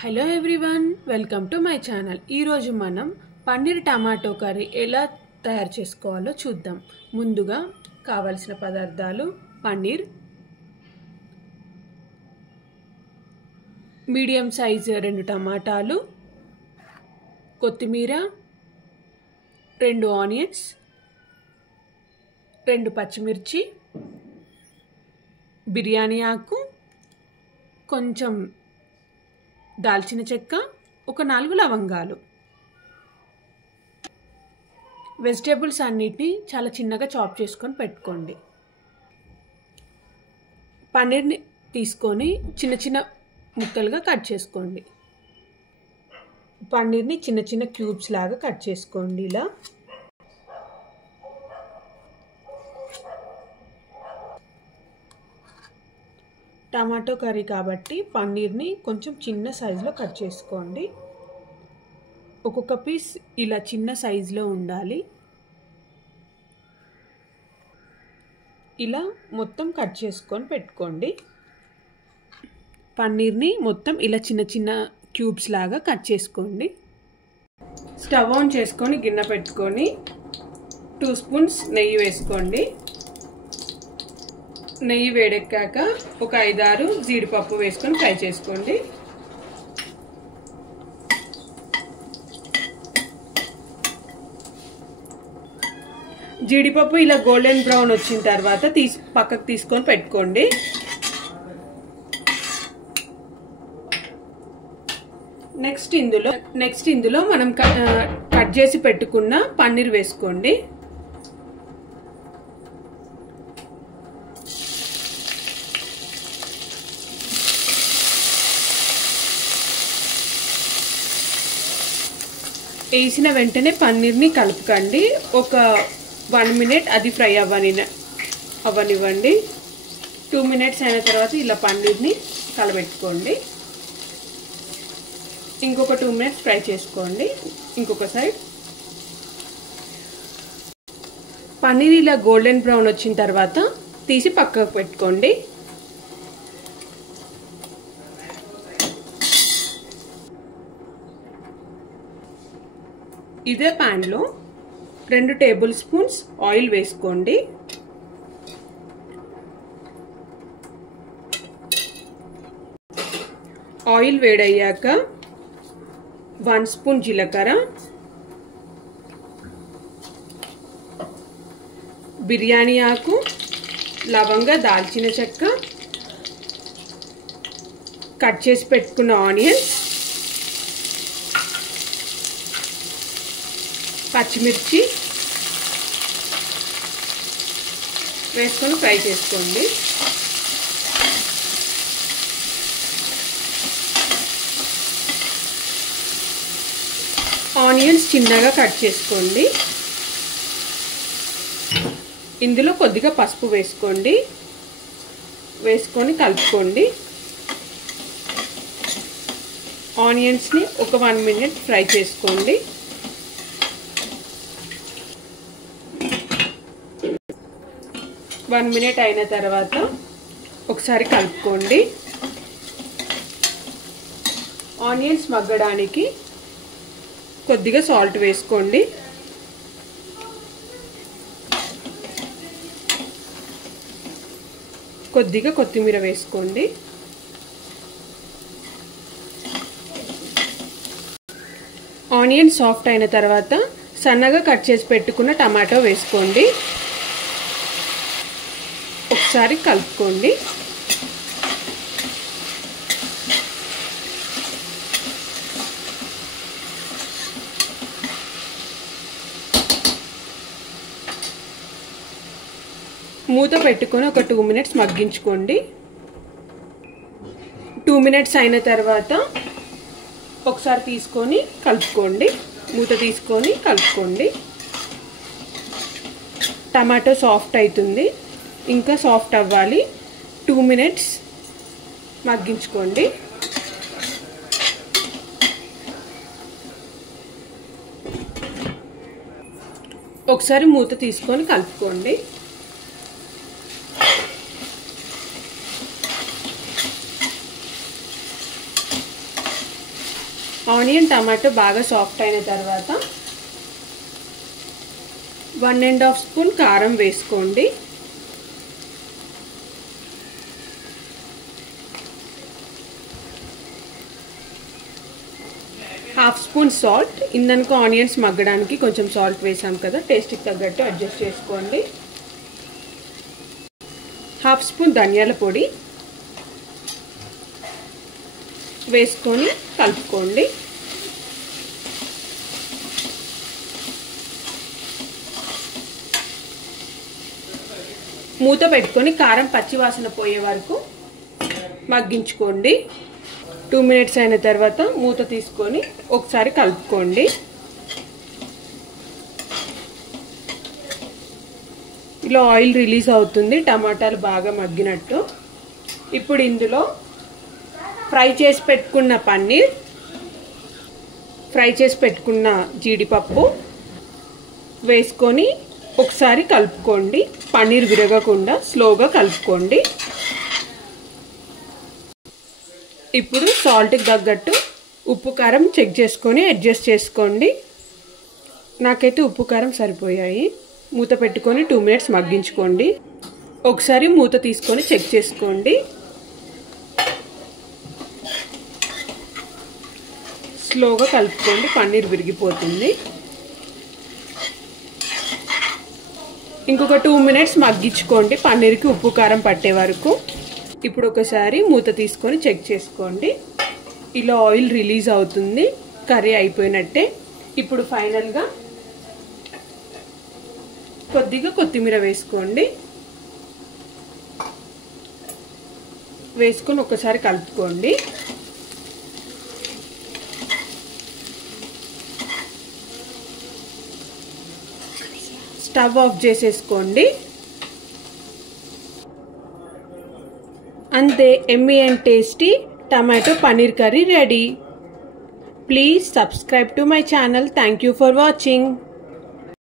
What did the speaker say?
Hello everyone, welcome to my channel. ఈరోజు మనం paneer tomato curry ఎలా తయారు చేసుకోవాలో చూద్దాం. ముందుగా కావలసిన పదార్థాలు: పన్నీర్, మీడియం సైజ్ 2 టమాటాలు, కొత్తిమీర, 2 ఆనియన్స్, 2 పచ్చిమిర్చి, బిర్యానీ ఆకు, కొంచెం దాల్చిన చెక్క, ఒక 4 లవంగాలు. వెజిటేబుల్స్ అన్నిటిని చాలా చిన్నగా చాప్ చేసుకొని పెట్టుకోండి. పన్నీర్ని తీసుకొని చిన్న చిన్న ముక్కలుగా కట్ చేసుకోండి. పన్నీర్ని చిన్న చిన్న క్యూబ్స్ లాగా కట్ చేసుకోండి. ఇలా టమాటో కర్రీ కాబట్టి పన్నీర్ని కొంచెం చిన్న సైజులో కట్ చేసుకోండి. ఒక్కొక్క పీస్ ఇలా చిన్న సైజులో ఉండాలి. ఇలా మొత్తం కట్ చేసుకొని పెట్టుకోండి. పన్నీర్ని మొత్తం ఇలా చిన్న చిన్న క్యూబ్స్ లాగా కట్ చేసుకోండి. స్టవ్ ఆన్ చేసుకొని గిన్నె పెట్టుకొని 2 స్పూన్స్ నెయ్యి వేసుకోండి. నెయ్యి వేడెక్కాక ఒక 5-6 జీడిపప్పు వేసుకొని ఫ్రై చేసుకోండి. జీడిపప్పు ఇలా గోల్డెన్ బ్రౌన్ వచ్చిన తర్వాత పక్కకు తీసుకొని పెట్టుకోండి. నెక్స్ట్ ఇందులో మనం కట్ చేసి పెట్టుకున్న పన్నీర్ వేసుకోండి. వేసిన వెంటనే పన్నీర్ని కలుపుకండి. ఒక 1 మినిట్ అది ఫ్రై అవ్వనివ్వండి. 2 మినిట్స్ అయిన తర్వాత ఇలా పన్నీర్ని కలబెట్టుకోండి. ఇంకొక 2 మినిట్స్ ఫ్రై చేసుకోండి. ఇంకొక సైడ్ పన్నీర్ ఇలా గోల్డెన్ బ్రౌన్ వచ్చిన తర్వాత తీసి పక్కకు పెట్టుకోండి. ఇదే ప్యాన్లో 2 టేబుల్ స్పూన్స్ ఆయిల్ వేసుకోండి. ఆయిల్ వేడయ్యాక 1 స్పూన్ జీలకర్ర, బిర్యానీ ఆకు, లవంగ, దాల్చిన చెక్క, కట్ చేసి పెట్టుకున్న ఆనియన్స్, పచ్చిమిర్చి వేసుకొని ఫ్రై చేసుకోండి. ఆనియన్స్ చిన్నగా కట్ చేసుకోండి. ఇందులో కొద్దిగా పసుపు వేసుకొని కలుపుకోండి. ఆనియన్స్ని ఒక 1 మినిట్ ఫ్రై చేసుకోండి. 1 మినిట్ అయిన తర్వాత ఒకసారి కలుపుకోండి. ఆనియన్స్ మగ్గడానికి కొద్దిగా సాల్ట్ వేసుకోండి. కొద్దిగా కొత్తిమీర వేసుకోండి. ఆనియన్ సాఫ్ట్ అయిన తర్వాత సన్నగా కట్ చేసి పెట్టుకున్న టమాటో వేసుకోండి. ఒకసారి కలుపుకోండి. మూత పెట్టుకొని ఒక 2 మినిట్స్ మగ్గించుకోండి. 2 మినిట్స్ అయిన తర్వాత ఒకసారి తీసుకొని కలుపుకోండి. మూత తీసుకొని కలుపుకోండి. టమాటో సాఫ్ట్ అవుతుంది. ఇంకా సాఫ్ట్ అవ్వాలి. 2 మినిట్స్ మగ్గించుకోండి. ఒకసారి మూత తీసుకొని కలుపుకోండి. ఆనియన్ టమాటో బాగా సాఫ్ట్ అయిన తర్వాత 1½ స్పూన్ కారం వేసుకోండి. ½ స్పూన్ సాల్ట్. ఇందనుకో ఆనియన్స్ మగ్గడానికి కొంచెం సాల్ట్ వేసాం కదా, టేస్ట్కి తగ్గట్టు అడ్జస్ట్ చేసుకోండి. ½ స్పూన్ ధనియాల పొడి వేసుకొని కలుపుకోండి. మూత పెట్టుకొని కారం పచ్చివాసన పోయే వరకు మగ్గించుకోండి. 2 మినిట్స్ అయిన తర్వాత మూత తీసుకొని ఒకసారి కలుపుకోండి. ఇలా ఆయిల్ రిలీజ్ అవుతుంది, టమాటాలు బాగా మగ్గినట్టు. ఇప్పుడు ఇందులో ఫ్రై చేసి పెట్టుకున్న పన్నీర్, ఫ్రై చేసి పెట్టుకున్న జీడిపప్పు వేసుకొని ఒకసారి కలుపుకోండి. పన్నీర్ విరగకుండా స్లోగా కలుపుకోండి. ఇప్పుడు సాల్ట్కి తగ్గట్టు ఉప్పు కారం చెక్ చేసుకొని అడ్జస్ట్ చేసుకోండి. నాకైతే ఉప్పు కారం సరిపోయాయి. మూత పెట్టుకొని 2 మినిట్స్ మగ్గించుకోండి. ఒకసారి మూత తీసుకొని చెక్ చేసుకోండి. స్లోగా కలుపుకోండి, పన్నీర్ విరిగిపోతుంది. ఇంకొక 2 మినిట్స్ మగ్గించుకోండి పన్నీర్కి ఉప్పు కారం పట్టే వరకు. ఇప్పుడు ఒకసారి మూత తీసుకొని చెక్ చేసుకోండి. ఇలా ఆయిల్ రిలీజ్ అవుతుంది, కర్రీ అయిపోయినట్టే. ఇప్పుడు ఫైనల్గా కొద్దిగా కొత్తిమీర వేసుకోండి. వేసుకొని ఒకసారి కలుపుకోండి. స్టవ్ ఆఫ్ చేసేసుకోండి. అంతే, Emmy and tasty tomato paneer curry ready. Please subscribe to my channel. Thank you for watching.